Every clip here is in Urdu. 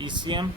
ECM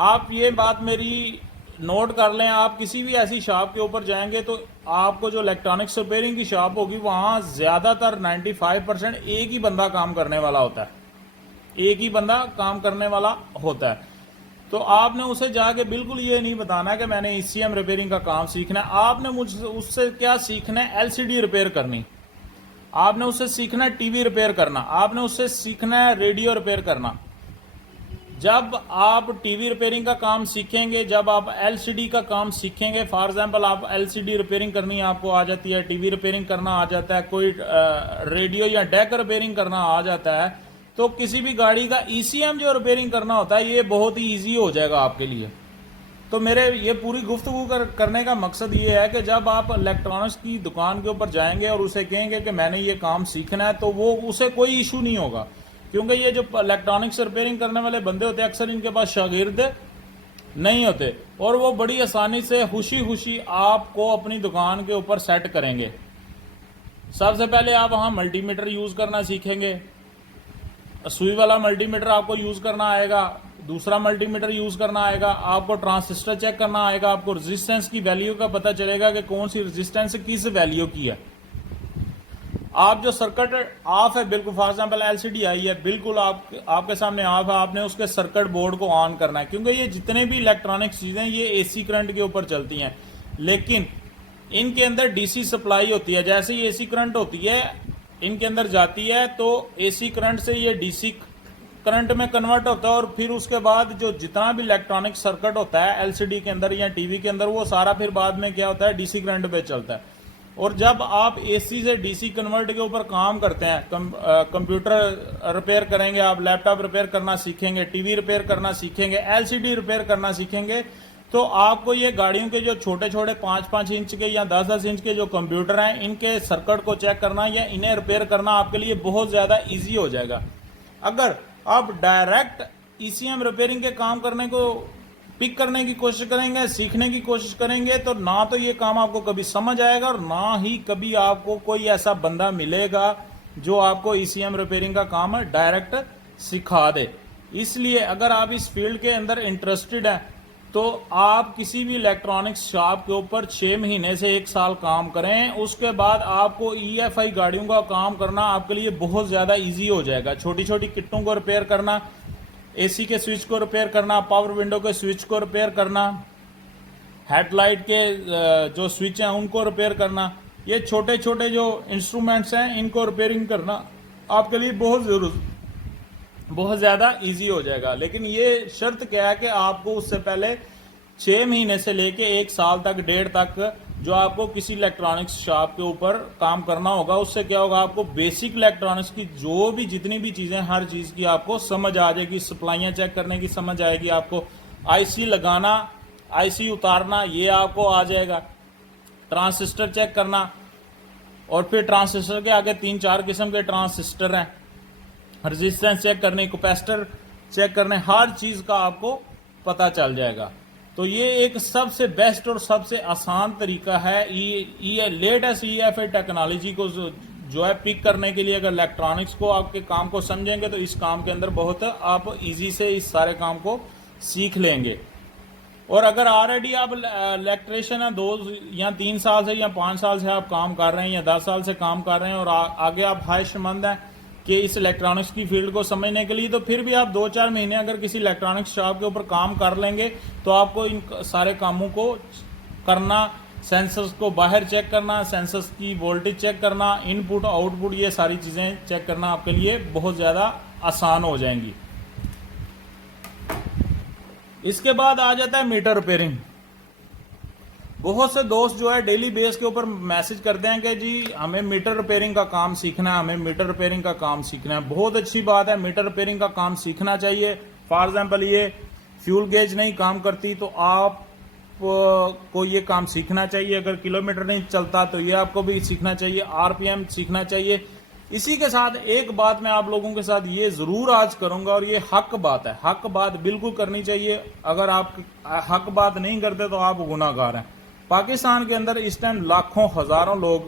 آپ یہ بات میری نوٹ کر لیں، آپ کسی بھی ایسی شاپ کے اوپر جائیں گے تو آپ کو جو الیکٹرانکس ریپیئرنگ کی شاپ ہوگی وہاں زیادہ تر 95% ایک ہی بندہ کام کرنے والا ہوتا ہے، ایک ہی بندہ کام کرنے والا ہوتا ہے. تو آپ نے اسے جا کے بالکل یہ نہیں بتانا کہ میں نے ای سی ایم ریپیئرنگ کا کام سیکھنا ہے. آپ نے اس سے کیا سیکھنا ہے؟ ایل سی ڈی ریپیئر کرنی، آپ نے اس سے سیکھنا ہے ٹی وی ریپیئر کرنا، آپ نے اس سے سیکھنا ہے ریڈیو ریپیئر کرنا. جب آپ ٹی وی ریپیئرنگ کا کام سیکھیں گے، جب آپ ایل سی ڈی کا کام سیکھیں گے، فار ایگزامپل آپ ایل سی ڈی ریپیئرنگ کرنی آپ کو آ جاتی ہے، ٹی وی ریپیئرنگ کرنا آ جاتا ہے، کوئی ریڈیو یا ڈیک ریپیئرنگ کرنا آ جاتا ہے، تو کسی بھی گاڑی کا ای سی ایم جو ریپیئرنگ کرنا ہوتا ہے یہ بہت ہی ایزی ہو جائے گا آپ کے لیے. تو میرے یہ پوری گفتگو کرنے کا مقصد یہ ہے کہ جب آپ الیکٹرانکس کی دکان کے اوپر جائیں گے اور اسے کہیں گے کہ میں نے یہ کام سیکھنا ہے تو وہ اسے کوئی ایشو نہیں ہوگا، کیونکہ یہ جو الیکٹرانکس ریپیئرنگ کرنے والے بندے ہوتے ہیں اکثر ان کے پاس شاگرد نہیں ہوتے، اور وہ بڑی آسانی سے خوشی آپ کو اپنی دکان کے اوپر سیٹ کریں گے. سب سے پہلے آپ وہاں ملٹی میٹر یوز کرنا سیکھیں گے، سوئی والا ملٹی میٹر آپ کو یوز کرنا آئے گا، دوسرا ملٹی میٹر یوز کرنا آئے گا، آپ کو ٹرانسسٹر چیک کرنا آئے گا، آپ کو ریزسٹنس کی ویلیو کا پتہ چلے گا کہ کون سی ریزسٹنس کس ویلیو کی ہے. آپ جو سرکٹ آف ہے، بالکل for example L C D I ہے، بالکل آپ کے سامنے آف ہے، آپ نے اس کے سرکٹ بورڈ کو آن کرنا ہے، کیونکہ یہ جتنے بھی الیکٹرانکس چیزیں یہ اے سی کرنٹ کے اوپر چلتی ہیں، لیکن ان کے اندر ڈی سی سپلائی ہوتی ہے. جیسے ہی اے سی کرنٹ ہوتی ہے ان کے اندر جاتی ہے تو اے سی کرنٹ سے یہ ڈی سی کرنٹ میں کنورٹ ہوتا ہے، اور پھر اس کے بعد جو جتنا بھی الیکٹرانک سرکٹ ہوتا ہے ایل سی ڈی کے اندر یا ٹی وی کے اندر وہ سارا پھر بعد میں کیا ہوتا ہے؟ ڈی سی کرنٹ پہ چلتا ہے. اور جب آپ اے سی سے ڈی سی کنورٹ کے اوپر کام کرتے ہیں، کمپیوٹر ریپیئر کریں گے، آپ لیپ ٹاپ ریپیئر کرنا سیکھیں گے، ٹی وی ریپیئر کرنا سیکھیں گے، ایل سی ڈی ریپیئر کرنا سیکھیں گے، تو آپ کو یہ گاڑیوں کے جو چھوٹے 5 انچ کے یا 10 انچ کے جو کمپیوٹر ہیں ان کے سرکٹ کو چیک کرنا یا انہیں ریپیئر کرنا آپ کے لیے بہت زیادہ ایزی ہو جائے گا. اگر آپ ڈائریکٹ ای سی ایم ریپیئرنگ کے کام کرنے کو پک کرنے کی کوشش کریں گے، سیکھنے کی کوشش کریں گے، تو نہ تو یہ کام آپ کو کبھی سمجھ آئے گا اور نہ ہی کبھی آپ کو کوئی ایسا بندہ ملے گا جو آپ کو ای سی ایم ریپیئرنگ کا کام ڈائریکٹ سکھا دے. اس لیے اگر آپ اس فیلڈ کے اندر انٹرسٹڈ ہیں تو آپ کسی بھی الیکٹرانکس شاپ کے اوپر 6 مہینے سے 1 سال کام کریں، اس کے بعد آپ کو ای ایف آئی گاڑیوں کا کام کرنا آپ کے لیے بہت زیادہ ایزی ہو جائے گا. چھوٹی کٹوں کو ریپیئر کرنا، اے سی کے سوئچ کو ریپیئر کرنا، پاور ونڈو کے سوئچ کو ریپیئر کرنا، ہیڈ لائٹ کے جو سوئچ ہیں ان کو ریپیئر کرنا، یہ چھوٹے جو انسٹرومنٹس ہیں ان کو ریپیئرنگ کرنا آپ کے لیے بہت زیادہ ایزی ہو جائے گا. لیکن یہ شرط کیا ہے کہ آپ کو اس سے پہلے 6 مہینے سے لے کے 1 سال تک 1.5 تک جو آپ کو کسی الیکٹرانکس شاپ کے اوپر کام کرنا ہوگا، اس سے کیا ہوگا؟ آپ کو بیسک الیکٹرانکس کی جو بھی جتنی بھی چیزیں ہر چیز کی آپ کو سمجھ آ جائے گی، سپلائیاں چیک کرنے کی سمجھ آئے گی، آپ کو آئی سی لگانا، آئی سی اتارنا یہ آپ کو آ جائے گا، ٹرانسسٹر چیک کرنا، اور پھر ٹرانسسٹر کے آگے 3-4 قسم کے ٹرانسسٹر ہیں، ریزسٹنس چیک کرنے، کیپیسٹر چیک کرنے، ہر چیز کا آپ کو پتہ چل جائے گا. تو یہ ایک سب سے بیسٹ اور سب سے آسان طریقہ ہے لیٹسٹ ای ایف آئی ٹیکنالوجی کو جو ہے پک کرنے کے لیے. اگر الیکٹرانکس کو آپ کے کام کو سمجھیں گے تو اس کام کے اندر بہت آپ ایزی سے اس سارے کام کو سیکھ لیں گے. اور اگر آلریڈی آپ الیکٹریشین ہیں 2 یا 3 سال سے یا 5 سال سے آپ کام کر رہے ہیں یا 10 سال سے کام کر رہے ہیں اور آگے آپ خواہش مند ہیں کہ اس الیکٹرانکس کی فیلڈ کو سمجھنے کے لیے، تو پھر بھی آپ 2-4 مہینے اگر کسی الیکٹرانکس شاپ کے اوپر کام کر لیں گے تو آپ کو ان سارے کاموں کو کرنا، سینسرز کو باہر چیک کرنا، سینسرز کی وولٹیج چیک کرنا، ان پٹ آؤٹ پٹ یہ ساری چیزیں چیک کرنا آپ کے لیے بہت زیادہ آسان ہو جائیں گی. اس کے بعد آ جاتا ہے میٹر ریپیئرنگ. بہت سے دوست جو ہے ڈیلی بیس کے اوپر میسج کرتے ہیں کہ جی ہمیں میٹر ریپیئرنگ کا کام سیکھنا ہے، ہمیں میٹر ریپیئرنگ کا کام سیکھنا ہے. بہت اچھی بات ہے، میٹر ریپیئرنگ کا کام سیکھنا چاہیے. فار ایگزامپل یہ فیول گیج نہیں کام کرتی تو آپ کو یہ کام سیکھنا چاہیے. اگر کلومیٹر نہیں چلتا تو یہ آپ کو بھی سیکھنا چاہیے. آر پی ایم سیکھنا چاہیے. اسی کے ساتھ ایک بات میں آپ لوگوں کے ساتھ یہ ضرور آج کروں گا، اور یہ حق بات ہے، حق بات بالکل کرنی چاہیے. اگر آپ حق بات نہیں کرتے تو آپ گناہ گار ہیں. پاکستان کے اندر اس ٹائم لاکھوں ہزاروں لوگ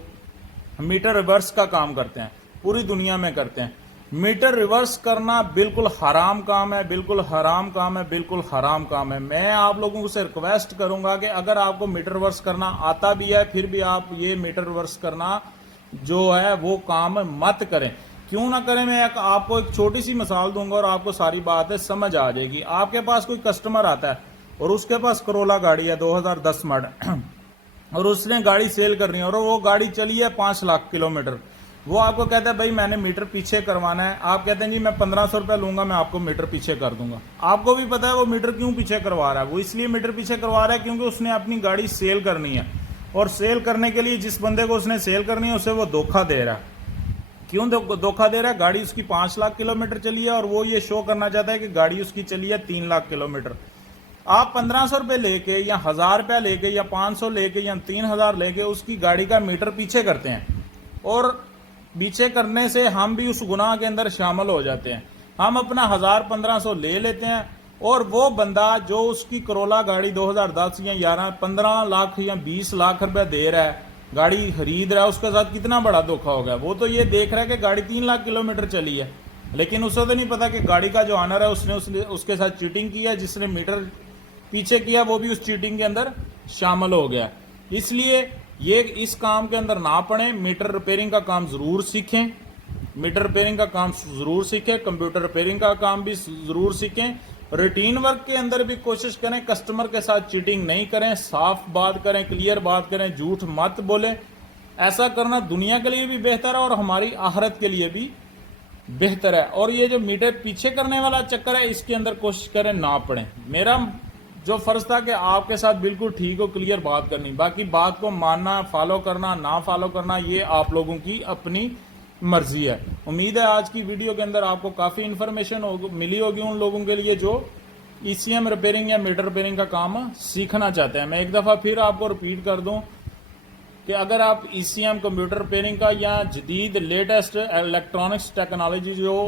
میٹر ریورس کا کام کرتے ہیں، پوری دنیا میں کرتے ہیں. میٹر ریورس کرنا بالکل حرام کام ہے، بالکل حرام کام ہے، بالکل حرام کام ہے۔ میں آپ لوگوں سے ریکویسٹ کروں گا کہ اگر آپ کو میٹر ریورس کرنا آتا بھی ہے پھر بھی آپ یہ میٹر ریورس کرنا جو ہے وہ کام مت کریں۔ کیوں نہ کریں؟ میں آپ کو ایک چھوٹی سی مثال دوں گا اور آپ کو ساری باتیں سمجھ آ جائے گی۔ آپ کے پاس کوئی کسٹمر آتا ہے اور اس کے پاس کرولا گاڑی ہے 2010 ماڈل اور اس نے گاڑی سیل کرنی ہے اور وہ گاڑی چلی ہے 5 لاکھ کلومیٹر۔ وہ آپ کو کہتا ہے بھائی میں نے میٹر پیچھے کروانا ہے، آپ کہتے ہیں جی میں 1500 روپے لوں گا، میں آپ کو میٹر پیچھے کر دوں گا۔ آپ کو بھی پتا ہے وہ میٹر کیوں پیچھے کروا رہا ہے، وہ اس لیے میٹر پیچھے کروا رہا ہے کیونکہ اس نے اپنی گاڑی سیل کرنی ہے، اور سیل کرنے کے لیے جس بندے کو اس نے سیل کرنی ہے اسے وہ دھوکہ دے رہا ہے۔ کیوں دھوکہ دے رہا ہے؟ گاڑی اس کی 5 لاکھ کلومیٹر چلی ہے اور وہ یہ شو کرنا چاہتا ہے کہ گاڑی اس کی چلی ہے 3 لاکھ کلومیٹر۔ آپ 1500 روپے لے کے یا 1000 روپے لے کے یا 500 لے کے یا 3000 لے کے اس کی گاڑی کا میٹر پیچھے کرتے ہیں، اور پیچھے کرنے سے ہم بھی اس گناہ کے اندر شامل ہو جاتے ہیں۔ ہم اپنا 1000-1500 لے لیتے ہیں اور وہ بندہ جو اس کی کرولا گاڑی 2010 یا 11 15 لاکھ یا 20 لاکھ روپے دے رہا ہے، گاڑی خرید رہا ہے، اس کے ساتھ کتنا بڑا دھوکہ ہو گیا۔ وہ تو یہ دیکھ رہا ہے کہ گاڑی 3 لاکھ کلومیٹر چلی ہے، لیکن اسے تو نہیں پتا کہ گاڑی کا جو آنر ہے اس نے اس کے ساتھ چیٹنگ کی ہے، جس نے میٹر پیچھے کیا وہ بھی اس چیٹنگ کے اندر شامل ہو گیا۔ اس لیے یہ اس کام کے اندر نہ پڑیں۔ میٹر ریپیئرنگ کا کام ضرور سیکھیں، میٹر ریپیئرنگ کا کام ضرور سیکھیں، کمپیوٹر ریپیئرنگ کا کام بھی ضرور سیکھیں۔ روٹین ورک کے اندر بھی کوشش کریں کسٹمر کے ساتھ چیٹنگ نہیں کریں، صاف بات کریں، کلیئر بات کریں، جھوٹ مت بولیں۔ ایسا کرنا دنیا کے لیے بھی بہتر ہے اور ہماری آخرت کے لیے بھی بہتر ہے۔ اور یہ جو میٹر پیچھے کرنے والا چکر ہے اس کے اندر کوشش کریں نہ پڑیں۔ میرا جو فرض تھا کہ آپ کے ساتھ بالکل ٹھیک ہو، کلیئر بات کرنی، باقی بات کو ماننا، فالو کرنا، نہ فالو کرنا یہ آپ لوگوں کی اپنی مرضی ہے۔ امید ہے آج کی ویڈیو کے اندر آپ کو کافی انفارمیشن ملی ہوگی ان لوگوں کے لیے جو ای سی ایم ریپیئرنگ یا میٹر ریپیئرنگ کا کام سیکھنا چاہتے ہیں۔ میں ایک دفعہ پھر آپ کو ریپیٹ کر دوں کہ اگر آپ ای سی ایم کمپیوٹر ریپیئرنگ کا یا جدید لیٹسٹ الیکٹرانکس ٹیکنالوجی جو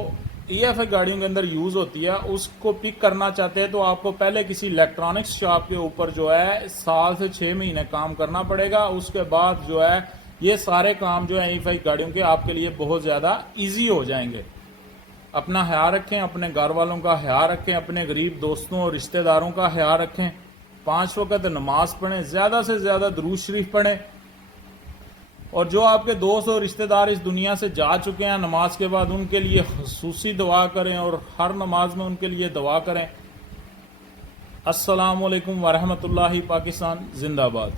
ای ایف آئی گاڑیوں کے اندر یوز ہوتی ہے اس کو پک کرنا چاہتے ہیں تو آپ کو پہلے کسی الیکٹرانکس شاپ کے اوپر جو ہے 7 سے 6 مہینے کام کرنا پڑے گا۔ اس کے بعد جو ہے یہ سارے کام جو ہے ای ایف آئی گاڑیوں کے آپ کے لیے بہت زیادہ ایزی ہو جائیں گے۔ اپنا خیال رکھیں، اپنے گھر والوں کا خیال رکھیں، اپنے غریب دوستوں اور رشتہ داروں کا خیال رکھیں، 5 وقت نماز پڑھیں، زیادہ سے زیادہ درود شریف پڑھیں، اور جو آپ کے دوست اور رشتہ دار اس دنیا سے جا چکے ہیں نماز کے بعد ان کے لیے خصوصی دعا کریں اور ہر نماز میں ان کے لیے دعا کریں۔ السلام علیکم ورحمۃ اللہ۔ پاکستان زندہ باد۔